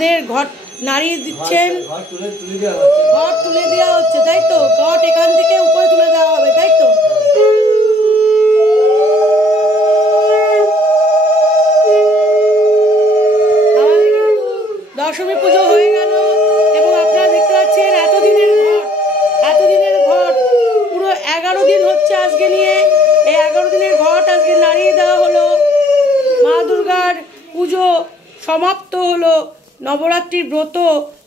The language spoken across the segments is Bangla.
আমাদের ঘট নাড়িয়ে দিচ্ছেন, ঘট তুলে দেওয়া হচ্ছে, তাই তো? ঘট এখান থেকে উপরে তুলে দেওয়া হবে, তাই তো? আমাদের কিন্তু দশমী পুজো হয়ে গেল এবং আপনারা দেখতে পাচ্ছেন এতদিনের ঘট পুরো 11 দিন হচ্ছে আজকে নিয়ে। এই 11 দিনের ঘট আজকে নাড়িয়ে দেওয়া হলো। মা দুর্গার পুজো সমাপ্ত হলো, নবরাত্রির ব্রত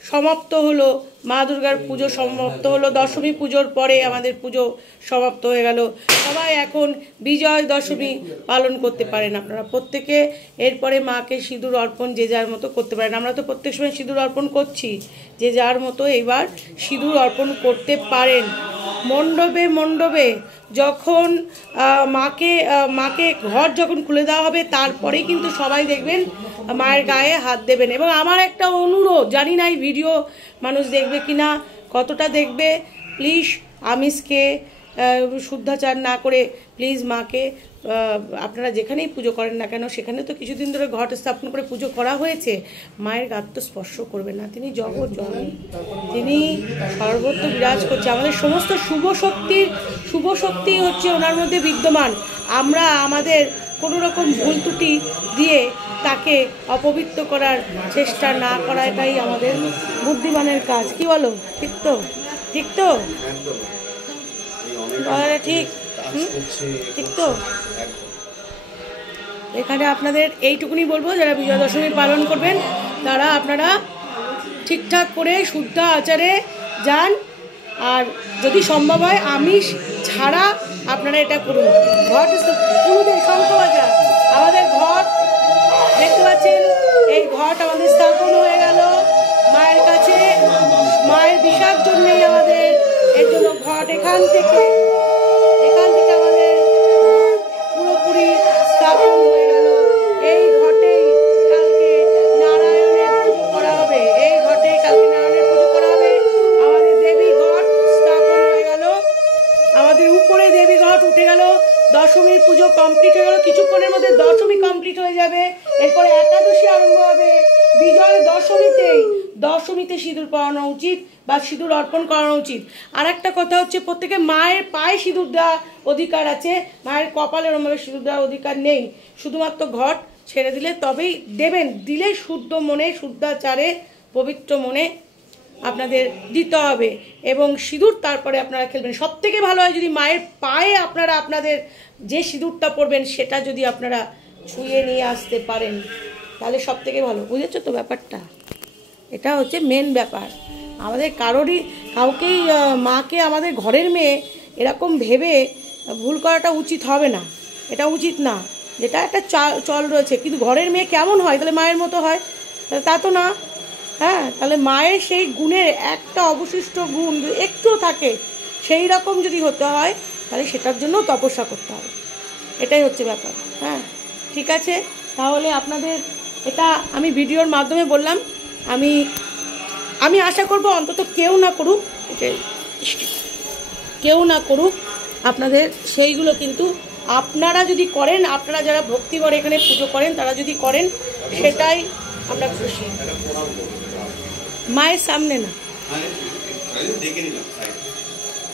সমাপ্ত হলো, মা দুর্গার পুজো সমাপ্ত হলো। দশমী পুজোর পরে আমাদের পুজো সমাপ্ত হয়ে গেল। সবাই এখন বিজয় দশমী পালন করতে পারেন আপনারা প্রত্যেকে। এরপরে মাকে সিঁদুর অর্পণ যে যার মতো করতে পারেন। আমরা তো প্রত্যেক সময় সিঁদুর অর্পণ করছি, যে যার মতো এবার সিঁদুর অর্পণ করতে পারেন। মণ্ডপে যখন মাকে ঘর যখন খুলে দেওয়া হবে তারপরেই কিন্তু সবাই দেখবেন মায়ের গায়ে হাত দেবেন। এবং আমার একটা অনুরোধ, জানি না এই ভিডিও মানুষ দেখবে কিনা, কতটা দেখবে, প্লিজ আমিষকে শুদ্ধাচার না করে প্লিজ মাকে আপনারা যেখানেই পুজো করেন না কেন, সেখানে তো কিছুদিন ধরে ঘট স্থাপন করে পুজো করা হয়েছে, মায়ের গাত তো স্পর্শ করবেন না। তিনি জগৎ জননী, তিনি সর্বত্র বিরাজ করছে। আমাদের সমস্ত শুভ শক্তি হচ্ছে ওনার মধ্যে বিদ্যমান। আমরা আমাদের কোনো রকম ভুল ত্রুটি দিয়ে তাকে অপবিত্র করার চেষ্টা না করাটাই আমাদের বুদ্ধিমানের কাজ। কি বলো? ঠিক তো? ঠিক তো? ঠিক ঠিক তো? এখানে আপনাদের এইটুকুনি বলবো, যারা বিজয়া দশমী পালন করবেন তারা আপনারা ঠিকঠাক করে শুদ্ধ আচারে যান, আর যদি সম্ভব হয় আমিষ ছাড়া আপনারা এটা করুন। ঘট শঙ্খ বাজা, আমাদের ঘট দেখতে পাচ্ছেন, এই ঘট আমাদের স্থাপন হয়ে গেল মায়ের কাছে। মায়ের বিসর্জন নেই আমাদের, এর জন্য ঘট এখান থেকে আমাদের পুরোপুরি স্থাপন হয়ে গেল। এই ঘটেই কালকে নারায়ণের পুজো করা হবে, আমাদের দেবী ঘট স্থাপন হয়ে গেল, আমাদের উপরে দেবী ঘট উঠে গেল। দশমীর পুজো কমপ্লিট হয়ে গেল, কিছুক্ষণের মধ্যে দশমী কমপ্লিট হয়ে যাবে। এরপরে একাদশী আরম্ভ হবে। বিজয় দশমীতে সিঁদুর পরানো উচিত বা সিঁদুর অর্পণ করানো উচিত। আর একটা কথা হচ্ছে, প্রত্যেকে মায়ের পায়ে সিঁদুর দেওয়ার অধিকার আছে, মায়ের কপালে ওরমভাবে সিঁদুর দেওয়ার অধিকার নেই। শুধুমাত্র ঘট ছেড়ে দিলে তবেই দেবেন, দিলে শুদ্ধ মনে শুদ্ধাচারে পবিত্র মনে আপনাদের দিতে হবে এবং সিঁদুর তারপরে আপনারা খেলবেন। সব থেকে ভালো হয় যদি মায়ের পায়ে আপনারা আপনাদের যে সিঁদুরটা পরবেন সেটা যদি আপনারা ছুঁয়ে নিয়ে আসতে পারেন তাহলে সব থেকে ভালো। বুঝেছো তো ব্যাপারটা? এটা হচ্ছে মেন ব্যাপার। আমাদের কাউকেই মাকে আমাদের ঘরের মেয়ে এরকম ভেবে ভুল করাটা উচিত হবে না, এটা উচিত না। যেটা একটা চল রয়েছে, কিন্তু ঘরের মেয়ে কেমন হয়? তাহলে মায়ের মতো হয়? তা তো না। হ্যাঁ, তাহলে মায়ের সেই গুণের একটা অবশিষ্ট গুণ যদি একটুও থাকে, সেই রকম যদি হতে হয় তাহলে সেটার জন্য তপস্যা করতে হবে। এটাই হচ্ছে ব্যাপার। হ্যাঁ, ঠিক আছে। তাহলে আপনাদের এটা আমি ভিডিওর মাধ্যমে বললাম। আমি আশা করব অন্তত কেউ না করুক আপনাদের সেইগুলো, কিন্তু আপনারা যদি করেন, আপনারা যারা ভক্তি করে এখানে পুজো করেন তারা যদি করেন, সেটাই আমরা খুশি। মায়ের সামনে না,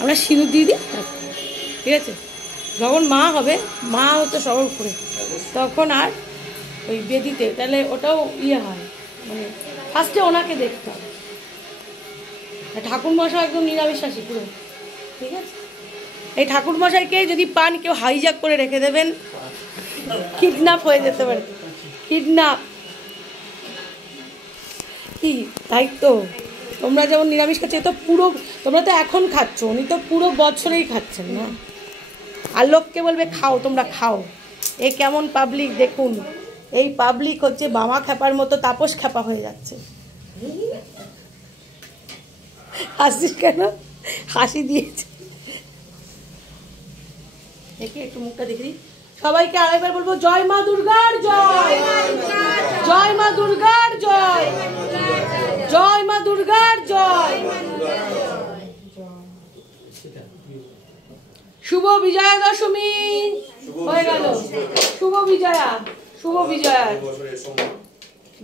আমরা সিঁদুর দিয়ে দিই, ঠিক আছে? যখন মা হবে, মা হতো সবার উপরে, তখন আর ওই বেদিতে, তাহলে ওটাও হয়, মানে ফার্স্টে ওনাকে দেখতে হবে। ঠাকুরমশাই একদম নিরামিষাসী পুরো, ঠিক আছে? এই ঠাকুরমশাইকে যদি পান, কেউ হাইজ্যাক করে রেখে দেবেন, কিডন্যাপ হয়ে যেতে পারে। কিডন্যাপ কি, তাই তো? তোমরা যেমন নিরামিষ খাচ্ছ, তো পুরো তোমরা তো এখন খাচ্ছ, উনি তো পুরো বছরেই খাচ্ছেন না। আর লোককে বলবে খাও, তোমরা খাও। এই কেমন পাবলিক দেখুন, এই পাবলিক হচ্ছে বামা খ্যাপার মতো তাপস খ্যাপা হয়ে যাচ্ছে। হাসিস কেন? হাসি দিয়েছে, দেখি একটু মুখটা দেখি। সবাইকে আরেকবার বলবো, জয় মা দুর্গার জয়, জয় মা দুর্গার জয়, জয় মা দুর্গার জয়। শুভ বিজয়া দশমী হয়ে গেল, শুভ বিজয়া, শুভ বিজয়া।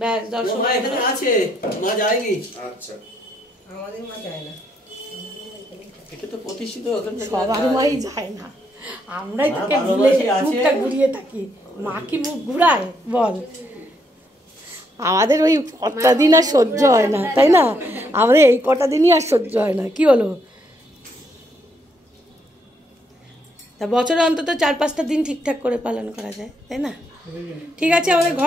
ব্যাস দর্শন মা এখানে আছে, মা যায়নি। আচ্ছা আমাদের মা যায় না। এটা তো প্রতিষ্ঠিত ওখানে সবার মাই যায় না, আমরাই মা তাকে ভালোবাসি আছে। মুখটা ঘুরিয়ে থাকি। মা কি মুখ ঘুরায় বল? আমাদের ওই কটা দিন আর সহ্য হয় না, তাই না? আমাদের এই কটা দিনই আর সহ্য হয় না, কি বলো? তা বছরে অন্তত 4-5টা দিন ঠিকঠাক করে পালন করা যায়, তাই না? ঠিক আছে, আমাদের ঘর